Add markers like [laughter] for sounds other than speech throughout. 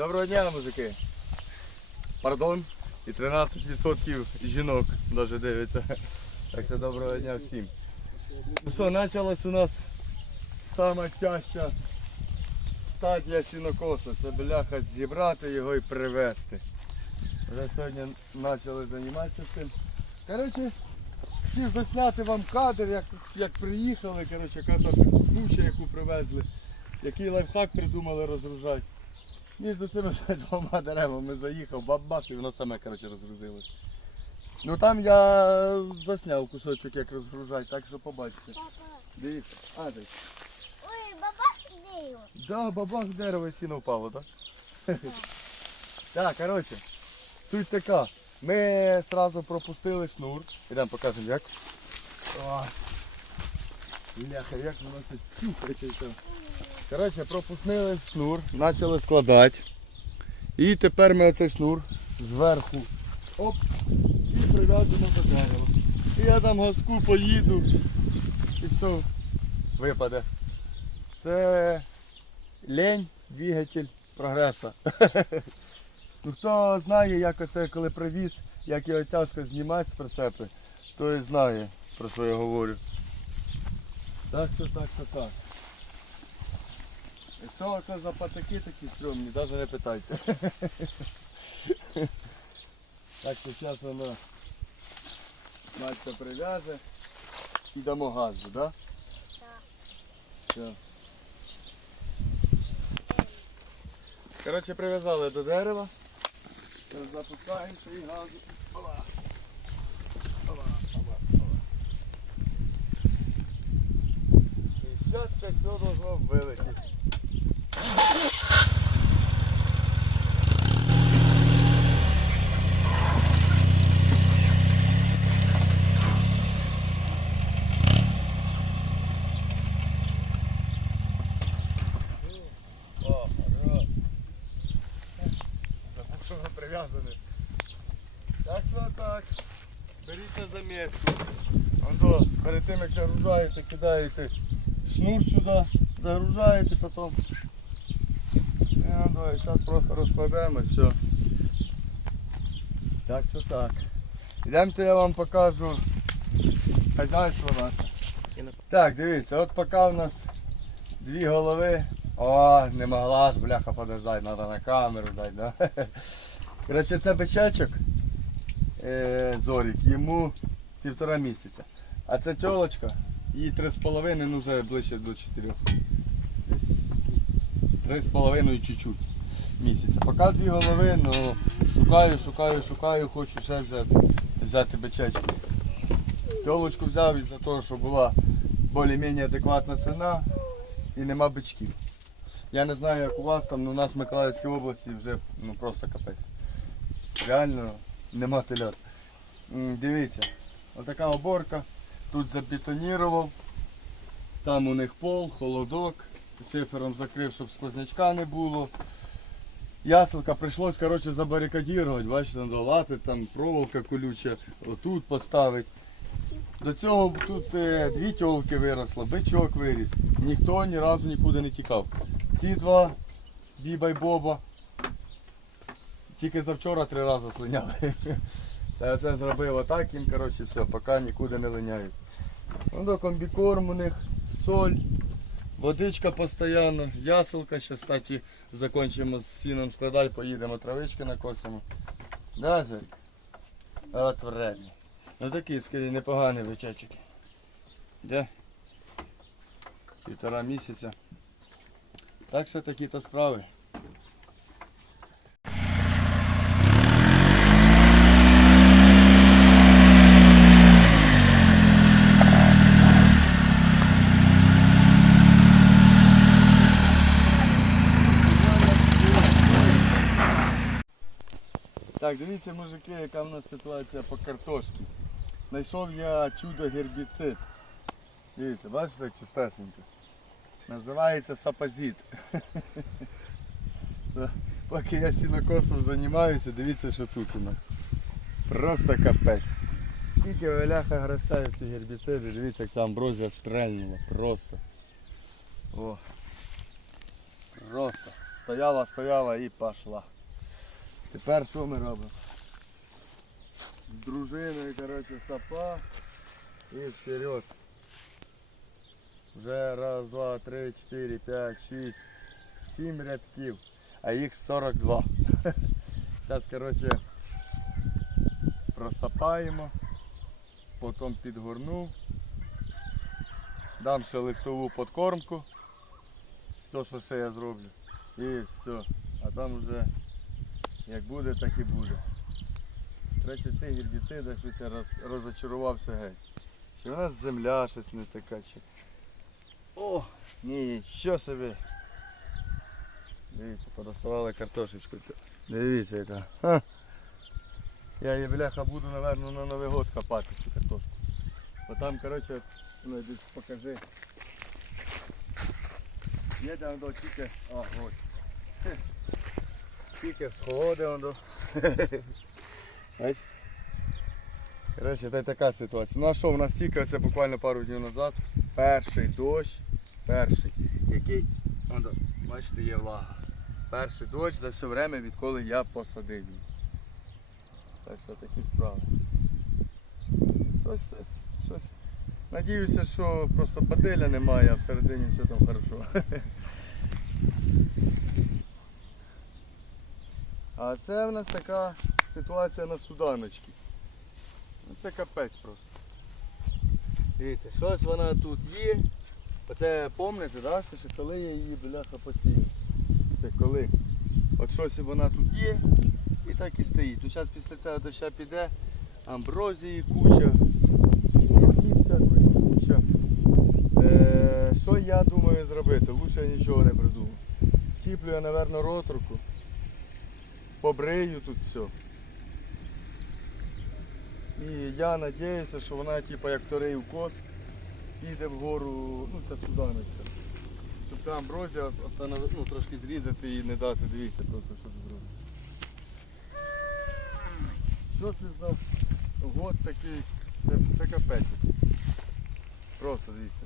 Доброго дня, мужики. Пардон. І 13% жінок навіть дивиться. Так що доброго дня всім. Ну що, почалась у нас сама тяжча стадія сінокосу. Це бляха зібрати його і привезти. Вже сьогодні почали займатися цим. Коротше, хотів засняти вам кадр, як, як приїхали, коротше, куча, яку привезли. Який лайфхак придумали розгружати. Між цими двома деревами заїхав, бабах, і воно саме коротше, розгрузилось. Ну там я засняв кусочок, як розгружати, так що побачите. Дивіться, а десь. Ой, бабах де його? Да, бабах дерево і сіно впало, так? Так, коротше, суть така. Ми одразу пропустили шнур. Ідемо покажемо як. О, Ляха, як воно це чухається. Коротше, пропустили шнур, почали складати. І тепер ми оцей шнур зверху оп, і прив'язуємо до дерева. І я там газку поїду і все випаде. Це лень, двигатель прогреса. [laughs] ну, хто знає, як оце, коли привіз, як його тяжко знімати з прицепи, той знає, про що я говорю. Так що так, що так. І що це за патаки такі стрьомні, навіть не питайте. [laughs] так що зараз вона Настя прив'яже і дамо газу, так? Да? Так. Коротше, прив'язали до дерева. Зараз запускаємо свій газу. Ола. Ола, ола, ола. І зараз все должно вилетіти. Так що так. Беріть на заметку. Ондо, перед тим як загружаєте, кидаєте шнур сюди, загружаєте потім. І зараз просто розкладаємо і все. Так що так. Йдемте я вам покажу хазяйство наше. Так, дивіться, от поки у нас дві голови. О, не могла ж, бляха, подождать, треба на камеру дати, да? [laughs] Коротше, це бичачок е, Зорік, йому півтора місяця. А це тьолочка, їй три з половиною, ну вже ближче до чотирьох. Три з половиною чуть-чуть місяця. Поки дві голови, ну шукаю, шукаю, шукаю, хочу ще взяти, взяти бичачки. Тьолочку взяв із-за того, що була більш-менш адекватна ціна і нема бичків. Я не знаю, як у вас там, але у нас в Миколаївській області вже ну, просто капець. Реально нема телят. Дивіться, отака оборка. Тут забетонірував. Там у них пол, холодок. Шифером закрив, щоб сквознячка не було. Яселка прийшлось коротше, забарикадірувати, бачите, надавати, там проволока колюча, отут поставити. До цього тут е, дві тьовки виросло, бичок виріс. Ніхто ні разу нікуди не тікав. Ці два, Біба й Боба, тільки завчора три рази слиняли. [laughs] Та я це зробив отак їм, коротше, все, поки нікуди не линяють. Ну, до комбікорм у них, соль, водичка постійно, яселка. Зараз, кстати, закінчимо з сіном складати, поїдемо травички накосимо. Да, Зорик? От вредні. Ну такі, скажі, непогані бичачок. Де? Півтора місяця. Так що такі то справи. Так, дивіться, мужики, яка в нас ситуація по картошці. Знайшов я чудо гербіцид. Дивіться, бачите, чистесенько. Називається сапазит. [laughs] Поки я сінокосом займаюся, дивіться, що тут у нас. Просто капець. Скільки валяха грошей ці гербіциди, дивіться, як ця амброзія стрельнула. Просто. О. Просто. стояла, стояла і пішла. Тепер що ми робимо? З дружиною, коротше, сапа і вперед. Вже раз, два, три, чотири, п'ять, шість, сім рядків, а їх 42. Зараз, [laughs] коротше, просапаємо, потім підгорну, дам ще листову подкормку, все, що ще я зроблю. І все. А там вже як буде, так і буде. Речі, цей гербіцид, щось я роз, розочарувався геть. Чи у нас земля щось не така, чи. О! Ні, що собі. Дивіться, пороставали картошечку. Дивіться яка. Ха. Я її бляха буду, напевно, на Новий год копати цю картошку. Бо там, коротше, ну покажи. Є там до тільки. Хе. Тільки сходи он до. [laughs] Бачите? Коротше, це така ситуація. Ну а що, в нас тільки це буквально пару днів назад. Перший дощ, перший, який, он до, бачите, є влага. Перший дощ за все время, відколи я посадив її. Так що такі справи. Щось, щось. Надіюся, що просто пателя немає, а всередині все там хорошо. [laughs] А це в нас така ситуація на суданочці. Ну, Це капець просто. Дивіться, щось вона тут є. Оце пам'ятаєте, да, ще коли я її бляха посіяв. Це коли. От щось вона тут є і так і стоїть. Тут зараз після цього доща піде амброзії куча. куча. Е, що я думаю зробити? Лучше я нічого не придумав. Чіплю я, напевно, роторку. Побрию тут все. І я сподіваюся, що вона типу, як вторий укос піде вгору, ну це суданочка. Щоб ця амброзія останови, ну, трошки зрізати і не дати, дивіться просто що це зробить. Що це за год такий? Це, це капець. Просто дивіться.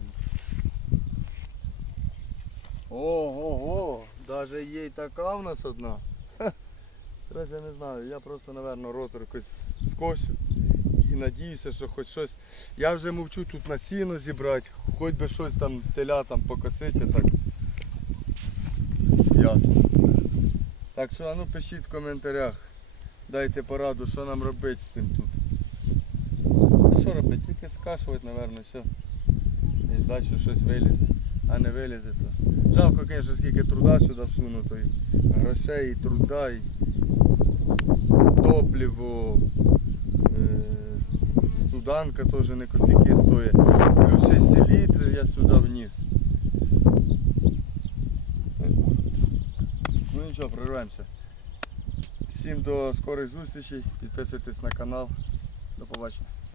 Ого-го! Даже є й така в нас одна. Зараз я не знаю, я просто, напевно, ротор якось скосю і надіюся, що хоч щось. Я вже мовчу тут на сіно зібрати, хоч би щось там теля там покосити, так. Ясно. Так що, ну пишіть в коментарях. Дайте пораду, що нам робити з тим тут. А що робити? Тільки скашувати, напевно, все. І ждати, що щось вилізе. А не вилізе, то. Жалко, звісно, скільки труда сюди всунуто. І грошей, і труда, і топливо. Е, Суданка теж не копійки стоїть. Плюс ще селітри я сюди вніс. Ну нічого, прорвемося. Всім до скорих зустрічей. Підписуйтесь на канал. До побачення.